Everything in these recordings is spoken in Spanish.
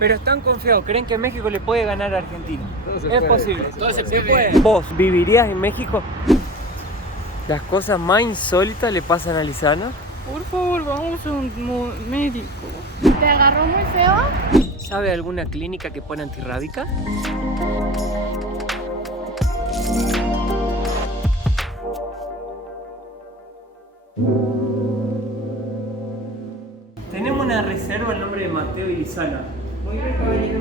Pero están confiados, creen que México le puede ganar a Argentina. Es posible. Todo se puede. ¿Vos vivirías en México? ¿Las cosas más insólitas le pasan a Lisana? Por favor, vamos a un médico. ¿Te agarró muy feo? ¿Sabe alguna clínica que pone antirrábica? Tenemos una reserva al nombre de Mateo y Lisana. Muy bien, caballero.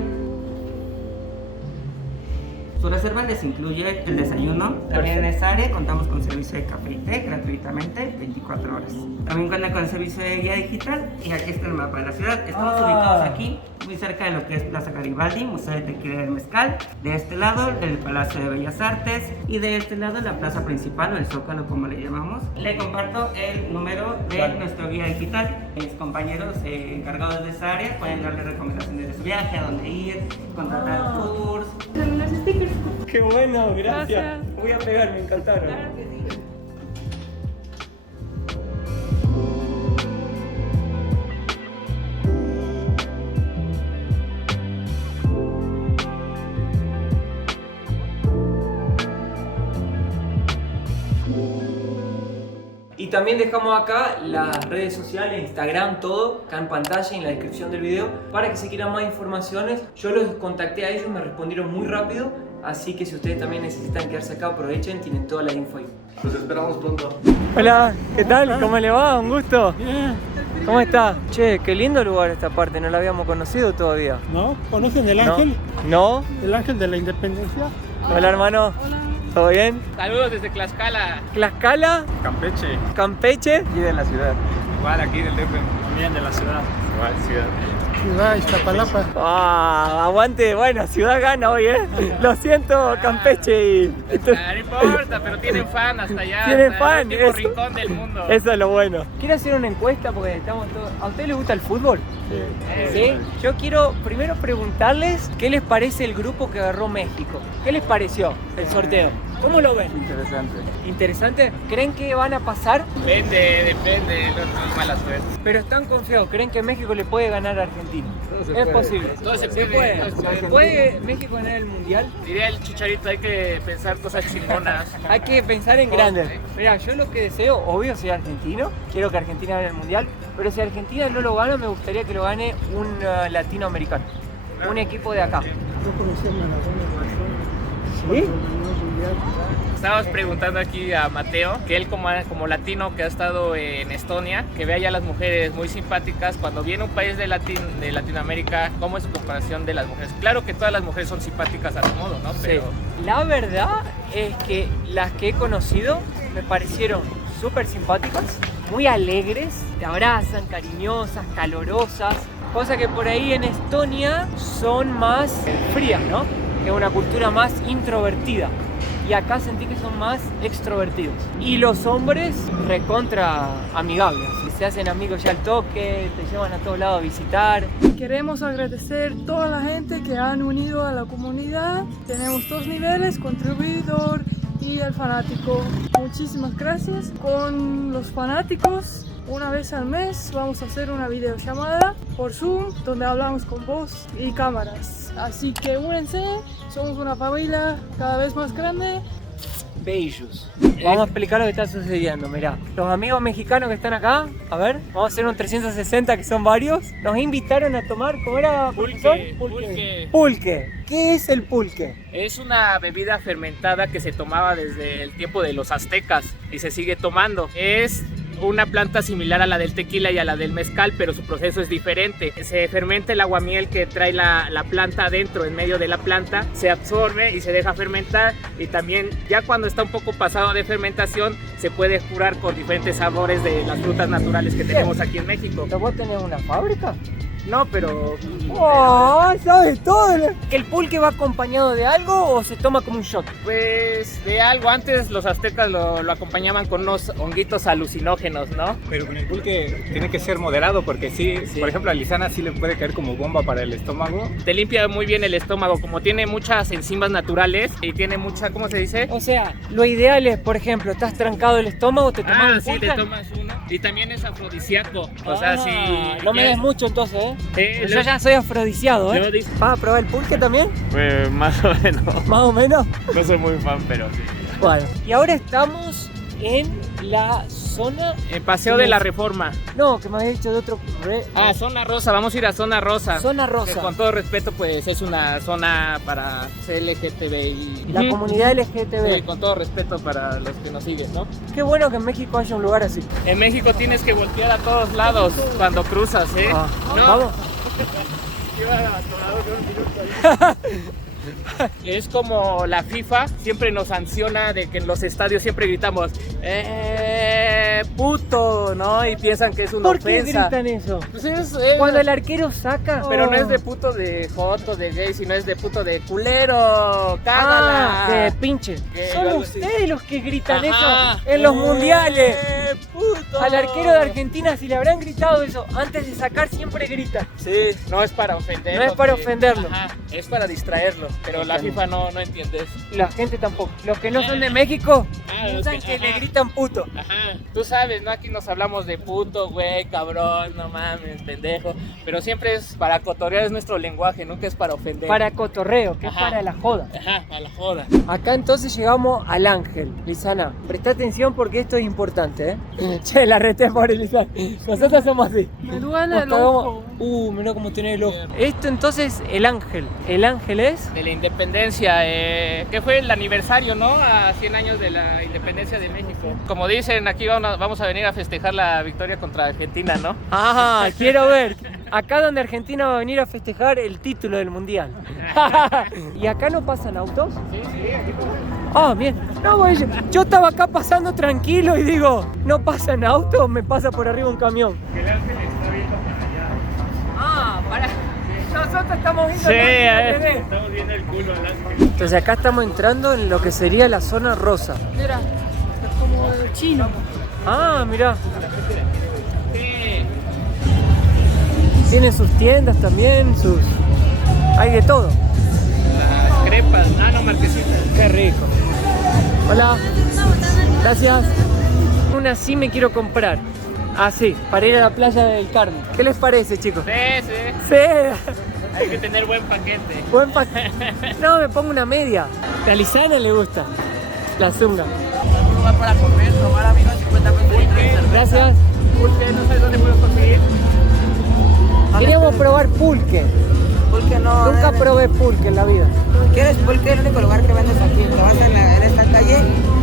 Su reserva les incluye el desayuno. También en esta área contamos con servicio de café y té gratuitamente 24 horas. También cuenta con el servicio de guía digital y aquí está el mapa de la ciudad. Estamos ubicados aquí, muy cerca de lo que es Plaza Garibaldi, Museo de Tequila del Mezcal. De este lado, el Palacio de Bellas Artes y de este lado, la plaza principal o el Zócalo, como le llamamos. Le comparto el número de nuestro guía digital. Mis compañeros encargados de esa área pueden darle recomendaciones de su viaje, a dónde ir, contratar tours. Los stickers. ¡Qué bueno! Gracias. Gracias. Voy a pegar, me encantaron. Claro que sí. Y también dejamos acá las redes sociales, Instagram, todo, acá en pantalla y en la descripción del video, para que si quieran más informaciones. Yo los contacté a ellos, me respondieron muy rápido, así que si ustedes también necesitan quedarse acá, aprovechen, tienen toda la info ahí. Los esperamos pronto. Hola, ¿qué tal? ¿Cómo le va? Un gusto. ¿Cómo está? Che, qué lindo lugar esta parte, no la habíamos conocido todavía. ¿No? ¿Conocen el ¿No? ángel? ¿No? ¿El ángel de la independencia? Hola, hermano. ¿Todo bien? Saludos desde Tlaxcala. ¿Tlaxcala? Campeche. ¿Campeche? Y de la ciudad. Igual aquí del DF. También de la ciudad. Igual, ciudad. Ciudad Iztapalapa. Ah, aguante, bueno, ciudad gana hoy, Lo siento, Campeche y... No importa, pero tienen fan hasta allá. Tienen hasta fan, el último eso. rincón del mundo. Eso es lo bueno. Quiero hacer una encuesta porque estamos todos... ¿A ustedes les gusta el fútbol? ¿Sí? Yo quiero primero preguntarles qué les parece el grupo que agarró México. ¿Qué les pareció el sorteo? ¿Cómo lo ven? Interesante. ¿Interesante? ¿Creen que van a pasar? Depende, no tenemos mala suerte. Pero están confiados, ¿creen que México le puede ganar a Argentina? Es posible. Todo se puede. puede. Todo se puede. ¿Puede México ganar el mundial? Diría el Chicharito, hay que pensar cosas chingonas. Hay que pensar en grande. Mira, yo lo que deseo, obvio, soy argentino. Quiero que Argentina gane el mundial. Pero si Argentina no lo gana, me gustaría que lo gane un latinoamericano. Un equipo de acá. Yo conocí a Maradona. ¿Sí? Estábamos preguntando aquí a Mateo, que él como latino que ha estado en Estonia, que ve allá a las mujeres muy simpáticas, cuando viene a un país de Latinoamérica, ¿cómo es su comparación de las mujeres? Claro que todas las mujeres son simpáticas a su modo, ¿no? Pero Sí. La verdad es que las que he conocido me parecieron súper simpáticas, muy alegres, te abrazan, cariñosas, calorosas, cosa que por ahí en Estonia son más frías, ¿no? Que es una cultura más introvertida. Y acá sentí que son más extrovertidos. Y los hombres recontra amigables. Y se hacen amigos ya al toque, te llevan a todos lados a visitar. Queremos agradecer a toda la gente que han unido a la comunidad. Tenemos dos niveles, contribuidor y el fanático. Muchísimas gracias. Con los fanáticos, una vez al mes vamos a hacer una videollamada por Zoom donde hablamos con voz y cámaras. Así que únense, somos una familia cada vez más grande. Bellos. Vamos a explicar lo que está sucediendo, mirá. Los amigos mexicanos que están acá, a ver, vamos a hacer un 360 que son varios. Nos invitaron a tomar, ¿cómo era, profesor? Pulque. Pulque. ¿Qué es el pulque? Es una bebida fermentada que se tomaba desde el tiempo de los aztecas y se sigue tomando. Es una planta similar a la del tequila y a la del mezcal, pero su proceso es diferente. Se fermenta el aguamiel que trae la planta adentro, en medio de la planta, se absorbe y se deja fermentar, y también ya cuando está un poco pasado de fermentación se puede curar con diferentes sabores de las frutas naturales que tenemos aquí en México. ¿Pero vos tenés una fábrica? No, pero ¡Oh! ¿Sabes todo? ¿El pulque va acompañado de algo o se toma como un shot? pues de algo. Antes los aztecas lo acompañaban con unos honguitos alucinógenos, ¿no? Pero con el pulque tiene que ser moderado porque sí, por ejemplo a Lisana sí le puede caer como bomba para el estómago. Te limpia muy bien el estómago, como tiene muchas enzimas naturales y tiene mucha, ¿cómo se dice? O sea, lo ideal es, por ejemplo, estás trancado el estómago, te tomas un Sí, pulque. te tomas una Y también es afrodisíaco. O sea, si no me des quieres- mucho entonces, Sí, Yo ya soy afrodisiado, Yo dis- ¿Vas a probar el pulque también? Más o menos. Más o menos. No soy muy fan, pero sí. Bueno, y ahora estamos en la zona... El Paseo de la Reforma. No, que me has dicho de otro... Zona Rosa, vamos a ir a Zona Rosa. Zona Que Rosa. con todo respeto, pues es una zona para LGTBI. La Ujú. comunidad LGTB. Sí, con todo respeto para los que nos siguen, ¿no? Qué bueno que en México haya un lugar así. En México tienes que voltear a todos lados cuando cruzas, ¿eh? Ah, No. Vamos. Es como la FIFA siempre nos sanciona de que en los estadios siempre gritamos puto, ¿no? Y piensan que es una ¿Por qué ofensa. gritan eso? Pues es, Cuando el arquero saca... pero no es de puto de joto, de gay, sino es de puto de culero, cágala. de pinche. Que Son algo así. ustedes los que gritan Ajá. eso en los mundiales. Puto. Al arquero de Argentina, si le habrán gritado eso antes de sacar, siempre grita. Sí, no es para ofenderlo. No es para ofenderlo. Ajá, es para distraerlo, pero la FIFA no entiende eso. La gente tampoco. Los que no son de México Los piensan que le ajá. gritan puto. Ajá, tú sabes, ¿no? Aquí nos hablamos de puto, güey, cabrón, no mames, pendejo. Pero siempre es para cotorrear, es nuestro lenguaje, nunca es para ofender. Para cotorreo, que Ajá. es para la joda. Ajá, a la joda. Acá entonces llegamos al Ángel. Lisana, presta atención porque esto es importante, ¿eh? Che, la reté por Lisana. Nosotros somos así. Me duele el Cagamos- ojo. Mirá cómo tiene el ojo. Esto entonces, el Ángel. El Ángel es... De la independencia, que fue el aniversario, ¿no? A 100 años de la independencia de México. Como dicen, aquí vamos a venir a festejar la victoria contra Argentina, ¿no? Ah, quiero ver. Acá donde Argentina va a venir a festejar el título del mundial. ¿Y acá no pasan autos? Sí, aquí Ah, bien. No, güey, yo estaba acá pasando tranquilo y digo, ¿no pasan autos? Me pasa por arriba un camión. el ángel está viendo para allá. Ah, para. Nosotros estamos viendo Sí, el bebé. estamos viendo el culo al ángel. Entonces acá estamos entrando en lo que sería la zona rosa. Mira, es como el chino. Ah, mirá. Sí. Tienen sus tiendas también, sus... Hay de todo. Las crepas, no, marquesitas. Qué rico. Hola. Gracias. Una sí me quiero comprar. Ah, sí, para ir a la playa del Carmen. ¿Qué les parece, chicos? Sí, sí. Sí. Hay que tener buen paquete. Buen No, me pongo una media. A Lisana le gusta. La zunga. Un lugar para comer, tomar amigos, 50 pesos y 3 cervezas. Gracias. ¿Usted no sabe dónde puedo conseguir? Queríamos probar pulque. Pulque no. Nunca probé pulque en la vida. ¿Quieres pulque? El único lugar que vendes aquí. Te vas en esta calle,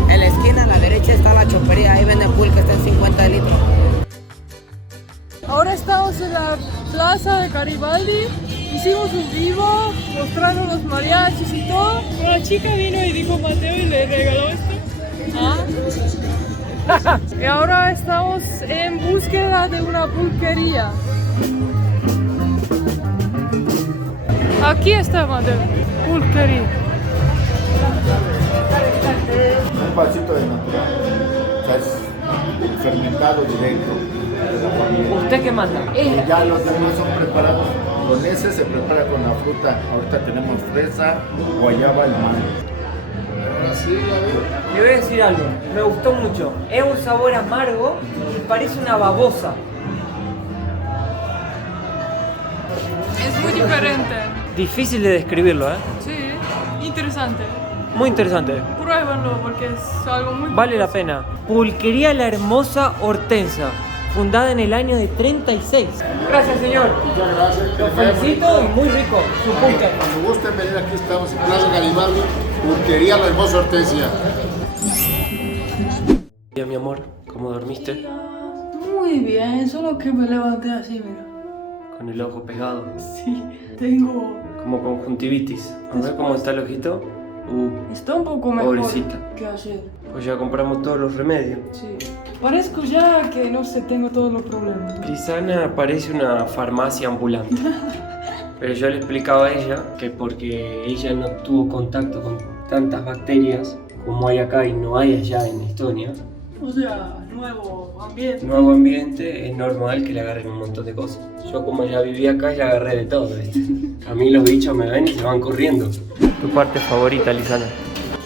en la esquina, a la derecha está la chopería. Ahí venden pulque, está en 50 litros. Ahora estamos en la plaza de Garibaldi. Hicimos un vivo mostrando los mariachis y todo. Una chica vino y dijo Mateo y le regaló esto. Y ahora estamos en búsqueda de una pulquería. Aquí está Mateo. Pulquería. Un vasito de natural. O sea, es fermentado directo de la familia. ¿Usted qué manda? Y ya los demás son preparados. Con ese se prepara con la fruta. Ahorita tenemos fresa, guayaba y mango. Le voy a decir algo, me gustó mucho. Es un sabor amargo y parece una babosa. Es muy diferente. Difícil de describirlo, ¿eh? Sí, interesante. Muy interesante. Pruébenlo porque es algo muy Vale la pena. Pulquería La Hermosa Hortensa, fundada en el año de 36. Gracias, señor. Muchas gracias. Lo felicito y muy rico su pulque. Cuando gusten venir aquí estamos en Plaza Garibaldi, Pulquería La Hermosa Hortensia. Mi amor, ¿cómo dormiste? Muy bien, solo que me levanté así, mira. Con el ojo pegado, Sí, tengo... como conjuntivitis. A ver cómo está el ojito. Está un poco mejor Pobrecita. que ayer. Pues ya compramos todos los remedios. Sí. Parezco ya que no sé, tengo todos los problemas. Lisana parece una farmacia ambulante. Pero yo le explicaba a ella que porque ella no tuvo contacto con tantas bacterias como hay acá y no hay allá en Estonia, O sea, nuevo ambiente. nuevo ambiente, es normal que le agarren un montón de cosas. Yo como ya viví acá ya agarré de todo, ¿viste? A mí los bichos me ven y se van corriendo. ¿Tu parte favorita, Lisana?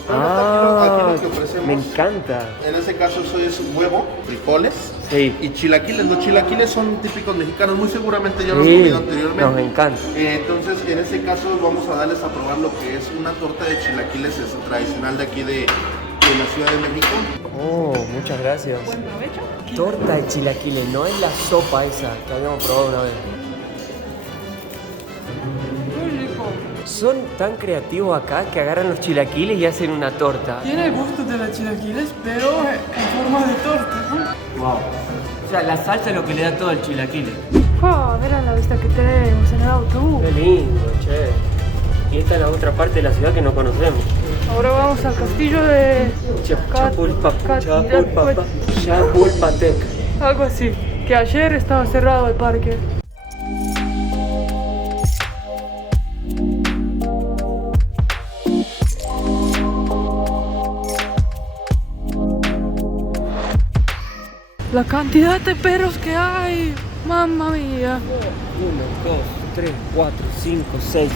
Aquí lo que ofrecemos. Me encanta. En este caso eso es huevo, frijoles, Sí. Y chilaquiles. Los chilaquiles son típicos mexicanos, muy seguramente ya lo Sí, han comido anteriormente. nos encanta. Entonces, en este caso vamos a darles a probar lo que es una torta de chilaquiles, es tradicional de aquí de la Ciudad de México. Oh, muchas gracias. Buen provecho. Torta de chilaquiles, no es la sopa esa que habíamos probado una vez. Muy rico. Son tan creativos acá que agarran los chilaquiles y hacen una torta. Tiene el gusto de las chilaquiles, pero en forma de torta. Wow. O sea, la salsa es lo que le da todo al chilaquiles. ¡Oh, mira la vista que tenemos en el autobús! Qué lindo, che. Y esta es la otra parte de la ciudad que no conocemos. Ahora vamos al castillo de... Chapultepec. Algo así, que ayer estaba cerrado el parque. La cantidad de perros que hay, mamma mía. 1, 2, 3, 4, 5, 6,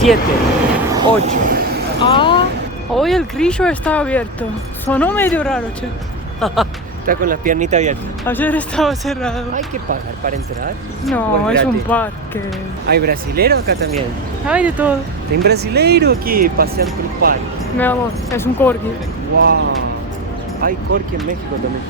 7, 8. Ah, hoy el grillo está abierto. Sonó medio raro, che. Está con las piernitas abiertas. Ayer estaba cerrado. ¿Hay que pagar para entrar? No, ¿O es un gratis? parque. ¿Hay brasileros acá también? Hay de todo. ¿Tem brasileiro aquí paseando por el parque? Mi amor, es un corgi. ¡Wow! Hay corgi en México también.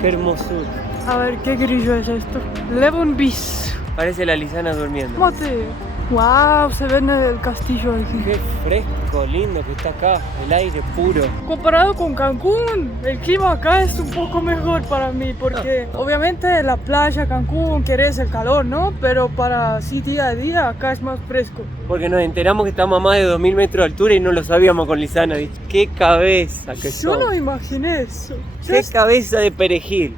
¡Qué hermosura! A ver, ¿qué grillo es esto? Levon bis. Parece la Lisana durmiendo. Mate. Wow, se ve en el castillo aquí. ¡Qué fresco, lindo que está acá! El aire puro. Comparado con Cancún, el clima acá es un poco mejor para mí porque obviamente la playa, Cancún, querés el calor, ¿no? Pero para sí día a día acá es más fresco. Porque nos enteramos que estamos a más de 2000 metros de altura y no lo sabíamos con Lisana. ¡Qué cabeza que Yo sos! no imaginé eso. ¡Qué cabeza de perejil!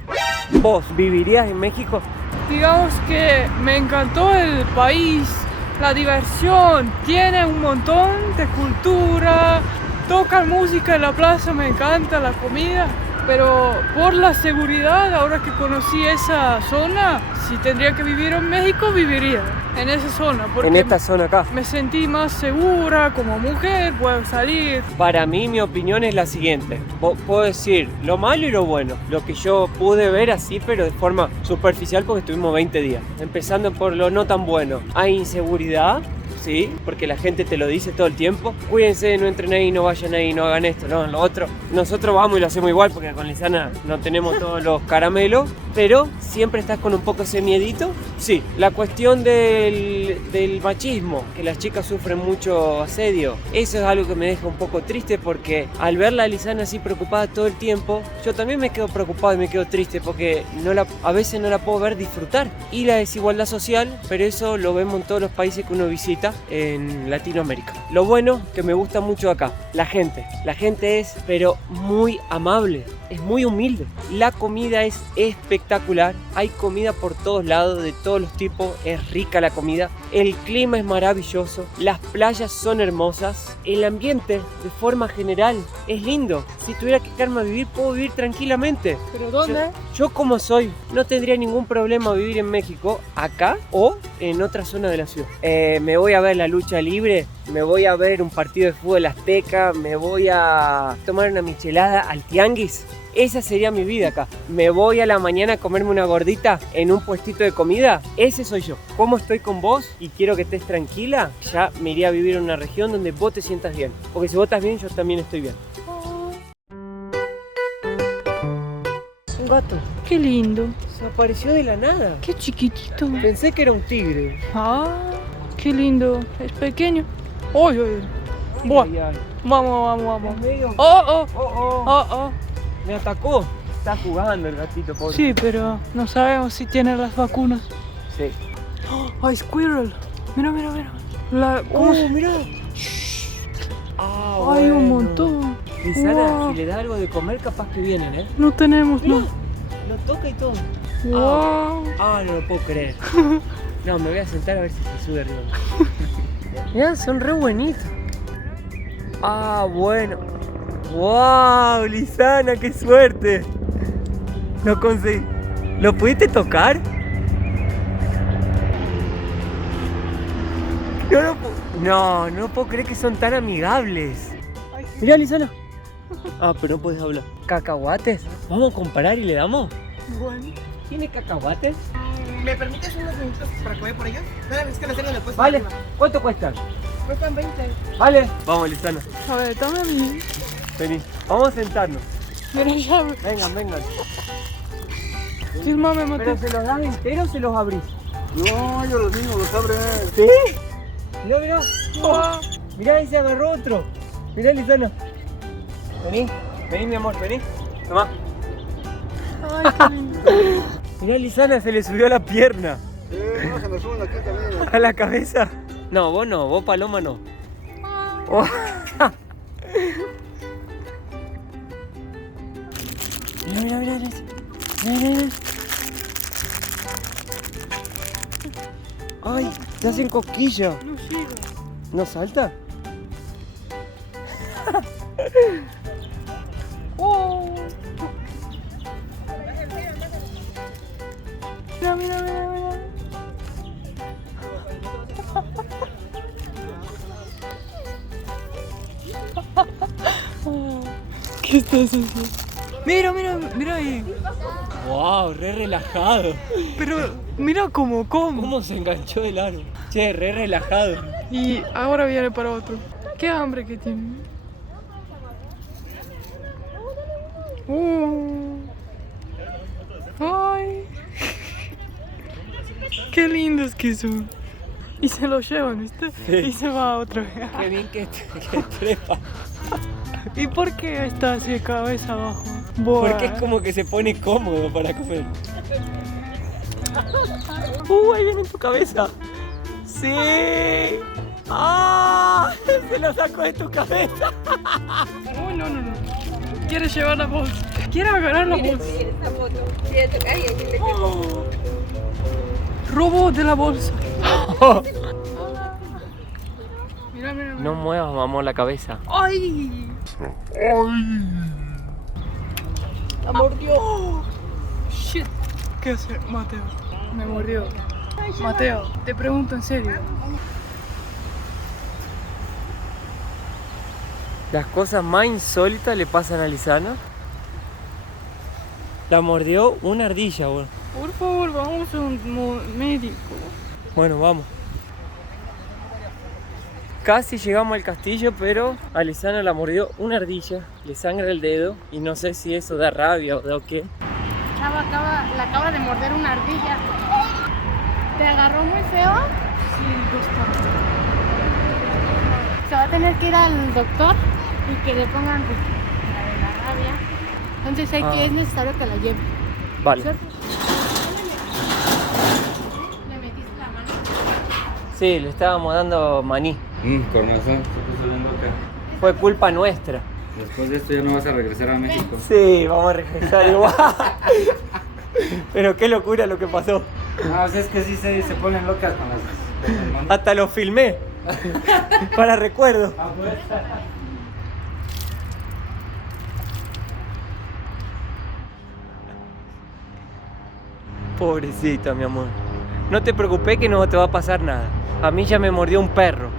¿Vos vivirías en México? Digamos que me encantó el país, la diversión, tiene un montón de cultura, tocan música en la plaza, me encanta la comida, pero por la seguridad, ahora que conocí esa zona, si tendría que vivir en México, viviría en esa zona, porque En esta zona acá. me sentí más segura como mujer, puedo salir. Para mí, mi opinión es la siguiente. Puedo decir lo malo y lo bueno. Lo que yo pude ver así, pero de forma superficial porque estuvimos 20 días. Empezando por lo no tan bueno. Hay inseguridad, sí, porque la gente te lo dice todo el tiempo. Cuídense, no entren ahí, no vayan ahí, no hagan esto, no, lo otro. Nosotros vamos y lo hacemos igual porque con Lisana no tenemos todos los caramelos. Pero siempre estás con un poco ese miedito. Sí, la cuestión del machismo, que las chicas sufren mucho asedio. Eso es algo que me deja un poco triste porque al verla a Lisana así preocupada todo el tiempo, yo también me quedo preocupado y me quedo triste porque a veces no la puedo ver disfrutar. Y la desigualdad social, pero eso lo vemos en todos los países que uno visita en Latinoamérica. Lo bueno que me gusta mucho acá, la gente. La gente es, pero muy amable. Es muy humilde. La comida es espectacular. Hay comida por todos lados, de todos los tipos. Es rica la comida. El clima es maravilloso. Las playas son hermosas. El ambiente, de forma general, es lindo. Si tuviera que quedarme a vivir, puedo vivir tranquilamente. ¿Pero dónde? Yo como soy, no tendría ningún problema vivir en México, acá o en otra zona de la ciudad. Me voy a ver la lucha libre, me voy a ver un partido de fútbol azteca, me voy a tomar una michelada al tianguis. Esa sería mi vida acá. Me voy a la mañana a comerme una gordita en un puestito de comida. Ese soy yo. Como estoy con vos y quiero que estés tranquila, ya me iría a vivir en una región donde vos te sientas bien. Porque si vos estás bien, yo también estoy bien. Un gato. Qué lindo, Se apareció de la nada. qué chiquitito. Pensé que era un tigre. Ah, qué lindo, es pequeño. Oye, oye. Buah. Ay, ay. Vamos. Medio- Oh. oh. Me atacó. Está jugando el gatito, pobre. Sí, pero no sabemos si tiene las vacunas. Sí. ¡Ay, Squirrel! Mira. ¿Cómo se- mirá. Hay un montón. Lisana, Wow. si le da algo de comer, capaz que vienen, ¿eh? No tenemos, Mirá, no. lo toca y todo. Wow. No lo puedo creer. No, me voy a sentar a ver si se sube arriba. Mirá, son re buenitos. Bueno. ¡Wow, Lisana, qué suerte! Lo conseguí. ¿Lo pudiste tocar? No puedo creer que son tan amigables. Mirá, Lisana. Pero no puedes hablar. ¿Cacahuates? ¿Vamos a comparar y le damos? Bueno. ¿Tiene cacahuates? ¿Me permites unos minutos para que vaya por ellos? No, es que la serie me puesto. Vale. ¿Cuánto cuestan? Cuestan 20. Vale. Vamos, Lisana. A ver, dame a mí. Vení. Vamos a sentarnos. Mira, ya. Vengan. Filmame, Mateo. ¿Pero se los das enteros o se los abrís? No, yo los niños los abren. ¿Sí? Mirá. Oh, mirá, ahí se agarró otro. Mirá, Lisana. Vení, mi amor, vení. Tomá. Ay, qué lindo. Mirá, Lisana, se le subió a la pierna. No, se me suben aquí también. ¿A la cabeza? No, vos Paloma no. Oh. Mira. Ay, se hacen cosquillas. No sigo. ¿No salta? Oh. Mira. ¿Qué estás haciendo? Mira ahí. Wow, re relajado. Pero mira cómo. Se enganchó el aro. Che, re relajado. Y ahora viene para otro. Qué hambre que tiene. Ay. Qué lindos que son. Y se lo llevan, ¿viste? Sí. Y se va otra vez. Qué bien que trepa. ¿Y por qué está así de cabeza abajo? Porque es como que se pone cómodo para comer. Ahí viene en tu cabeza. Sí. ¡Ah! Se lo sacó de tu cabeza. Uy, no. Quiere llevar la bolsa. Quiere agarrar la bolsa. Oh. Robo de la bolsa. Mira. No muevas, mamá, la cabeza. ¡Ay! La mordió. Shit. ¿Qué hace, Mateo? Me mordió. Mateo, te pregunto en serio. Las cosas más insólitas le pasan a Lisana. La mordió una ardilla, bueno. Por favor, vamos a un médico. Bueno, vamos. Casi llegamos al castillo, pero a Lisana la mordió una ardilla, le sangra el dedo y no sé si eso da rabia o da qué. La acaba de morder una ardilla. ¿Te agarró muy feo? Sí, bastante. Se va a tener que ir al doctor y que le pongan la rabia. Entonces es necesario que la lleve. Vale. ¿Cierto? ¿Le metiste la mano? Sí, le estábamos dando maní. Con razón, se puso bien loca. Fue culpa nuestra. Después de esto ya no vas a regresar a México. Sí, vamos a regresar igual. Pero qué locura lo que pasó. No, es que sí se ponen locas con las... Hasta lo filmé. Para recuerdo. Pobrecita, mi amor. No te preocupes que no te va a pasar nada. A mí ya me mordió un perro.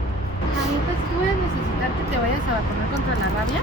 Ay, pues tú vas a necesitar que te vayas a vacunar contra la rabia.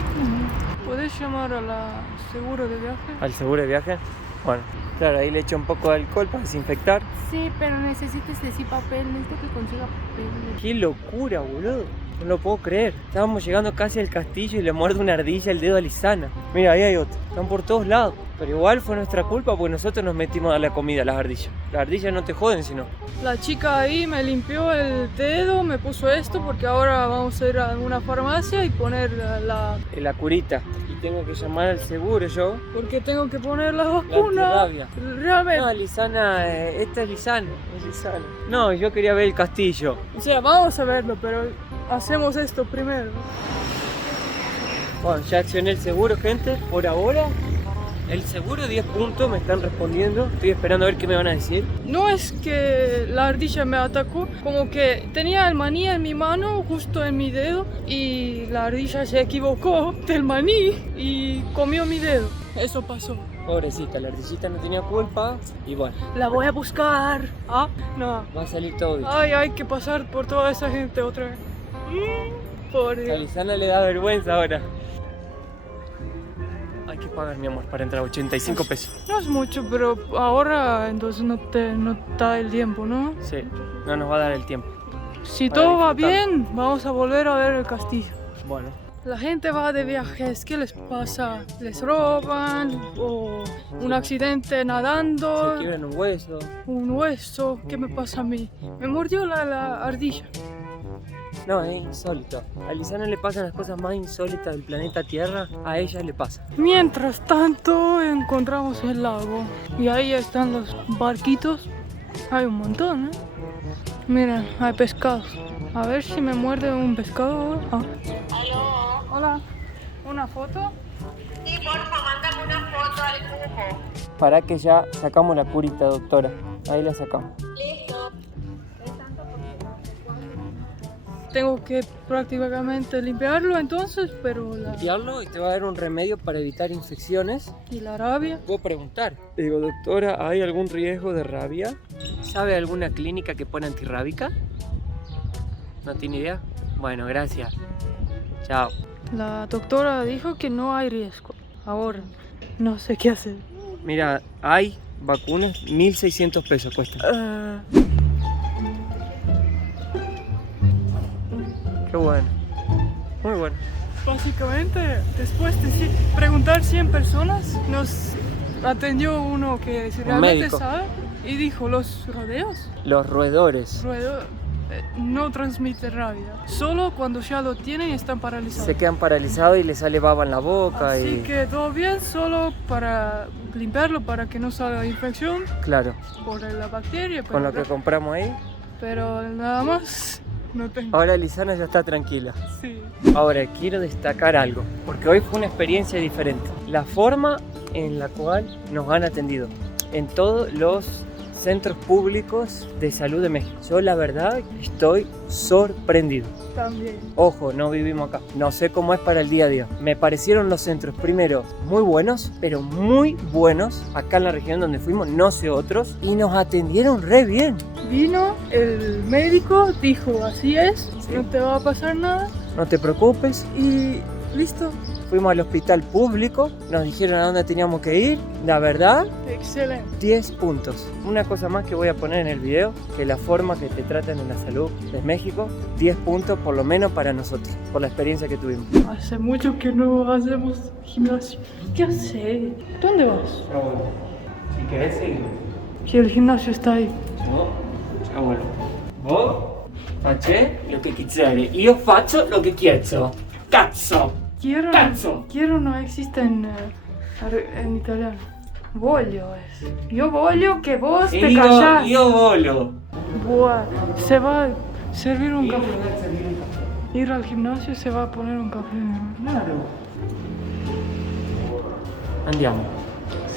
¿Puedes llamar a la seguro de viaje? ¿Al seguro de viaje? Bueno, claro, ahí le echo un poco de alcohol para desinfectar. Sí, pero necesitas decir papel, necesito que consiga papel. ¡Qué locura, boludo! No lo puedo creer. Estábamos llegando casi al castillo y le muerde una ardilla el dedo a Lisana. Mira, ahí hay otro. Están por todos lados. Pero igual fue nuestra culpa porque nosotros nos metimos a la comida a las ardillas. Las ardillas no te joden, sino. La chica ahí me limpió el dedo, me puso esto porque ahora vamos a ir a una farmacia y poner la curita. Y tengo que llamar al seguro yo. Porque tengo que poner la La vacuna. antirrabia. Realmente. No, Lisana, esta es Lisana. No, yo quería ver el castillo. O sea, vamos a verlo, pero hacemos esto primero. Bueno, ya accioné el seguro, gente. Por ahora, el seguro 10 puntos me están respondiendo. Estoy esperando a ver qué me van a decir. No es que la ardilla me atacó, como que tenía el maní en mi mano, justo en mi dedo, y la ardilla se equivocó del maní y comió mi dedo. Eso pasó. Pobrecita, la ardillita no tenía culpa y bueno. La voy a buscar. Ah, no. Va a salir todo bien. Ay, hay que pasar por toda esa gente otra vez. Por A Lisana le da vergüenza ahora. hay que pagar, mi amor, para entrar? 85 pesos. No es mucho, pero ahora entonces no da el tiempo, ¿no? Sí, no nos va a dar el tiempo. Si Para todo va disfrutar. bien, vamos a volver a ver el castillo. Bueno, La gente va de viajes, ¿qué les pasa? ¿Les roban? ¿O un accidente nadando? se quiebran un hueso. ¿Un hueso? ¿Qué me pasa a mí? Me mordió la ardilla. No, es insólito. A Lisana le pasan las cosas más insólitas del planeta Tierra, a ella le pasa. Mientras tanto, encontramos el lago. Y ahí están los barquitos. Hay un montón, ¿eh? Mira, hay pescados. A ver si me muerde un pescado. Ah. ¿Aló? Hola. ¿Una foto? Sí, porfa, mándame una foto al grupo. Para que ya sacamos la curita, doctora. Ahí la sacamos. Listo. Tengo que prácticamente limpiarlo entonces, pero Limpiarlo y te va a dar un remedio para evitar infecciones. ¿Y la rabia? Puedo preguntar. Le digo, doctora, ¿hay algún riesgo de rabia? ¿Sabe alguna clínica que pone antirrábica? ¿No tiene idea? Bueno, gracias. Chao. La doctora dijo que no hay riesgo. Ahora, no sé qué hacer. Mira, hay vacunas, 1.600 pesos cuestan. Qué bueno. Muy bueno. Básicamente, después de preguntar 100 personas, nos atendió uno que realmente médico. sabe y dijo, los rodeos Los roedores no transmiten rabia. Solo cuando ya lo tienen están paralizados. se quedan paralizados y les sale baba en la boca. Así y que todo bien, solo para limpiarlo, para que no salga infección claro, por la bacteria. con lo que compramos ahí. Pero nada más, no tengo. Ahora Lisana ya está tranquila. Sí. Ahora quiero destacar algo, porque hoy fue una experiencia diferente. La forma en la cual nos han atendido en todos los centros públicos de salud de México. Yo la verdad estoy sorprendido. También. Ojo, no vivimos acá. No sé cómo es para el día a día. Me parecieron los centros primero muy buenos, pero muy buenos. Acá en la región donde fuimos, no sé otros. Y nos atendieron re bien. Vino el médico, dijo, así es, no te va a pasar nada. No te preocupes. Y listo. Fuimos al hospital público, nos dijeron a dónde teníamos que ir. La verdad, Excelente. 10 puntos. Una cosa más que voy a poner en el video, que la forma que te tratan en la salud de México, 10 puntos por lo menos para nosotros, por la experiencia que tuvimos. Hace mucho que no hacemos gimnasio. ¿Qué haces? ¿Dónde vas? Ya vuelvo. Si querés, seguimos. Si el gimnasio está ahí. No, ya vuelvo. Vos facé lo que quiere. Io faccio lo que quiero. Cazzo! Quiero, Cazzo! quiero no existe en italiano. Voglio es. Yo voglio que vos te callás. Io volo. Buah, se va a servir un café. Ir al gimnasio se va a poner un café. Claro. Andiamo.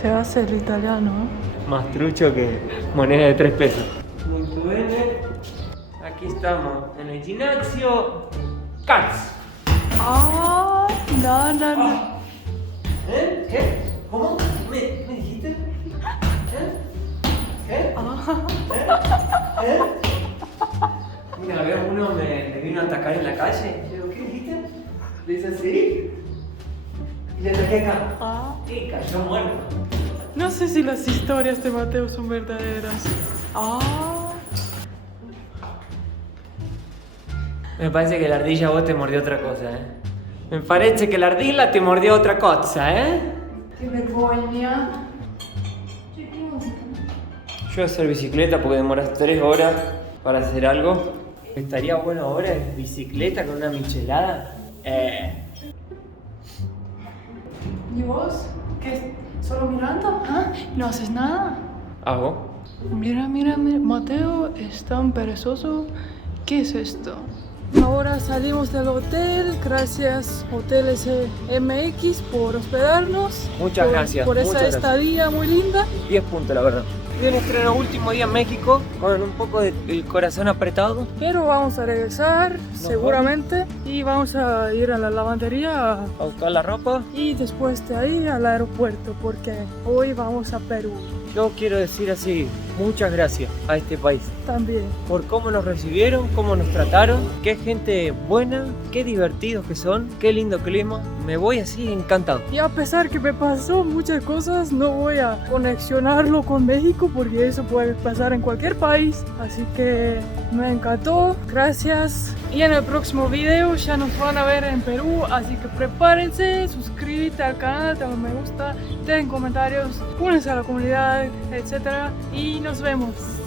Se hace el italiano, ¿eh? Más trucho que moneda de 3 pesos. Muy bien. Aquí estamos en el gimnasio. Cazzo! Ah, no. ¿Eh? ¿Qué? ¿Cómo? ¿Me dijiste? ¿Qué? ¿Eh? Una vez uno me vino a atacar en la calle. Le digo, ¿qué dijiste? Le hice así. Y le ataqué acá. Ah. Y cayó muerto. No sé si las historias de Mateo son verdaderas. Ah. Me parece que la ardilla a vos te mordió otra cosa, ¿eh? Me parece que la ardilla te mordió otra cosa, ¿eh? Qué vergüenza. Yo voy a hacer bicicleta porque demoras 3 horas para hacer algo. Estaría bueno ahora en bicicleta con una michelada. ¿Y vos? ¿Qué? ¿Solo mirando? ¿Ah? ¿No haces nada? ¿Hago? Mira. Mateo es tan perezoso. ¿Qué es esto? Ahora salimos del hotel. Gracias Hoteles MX por hospedarnos. Muchas gracias. Por esa muchas gracias. estadía muy linda. 10 puntos, la verdad. Bien, estreno último día en México, con un poco el corazón apretado. Pero vamos a regresar seguramente y vamos a ir a la lavandería A buscar la ropa. y después de ahí al aeropuerto porque hoy vamos a Perú. Yo quiero decir así, muchas gracias a este país. También. Por cómo nos recibieron, cómo nos trataron, qué gente buena, qué divertidos que son, qué lindo clima. Me voy así encantado. Y a pesar que me pasó muchas cosas, no voy a conexionarlo con México porque eso puede pasar en cualquier país. Así que me encantó, gracias. Y en el próximo video ya nos van a ver en Perú, así que prepárense, suscríbete al canal, dale me gusta, den comentarios, únanse a la comunidad, etc. Y nos vemos.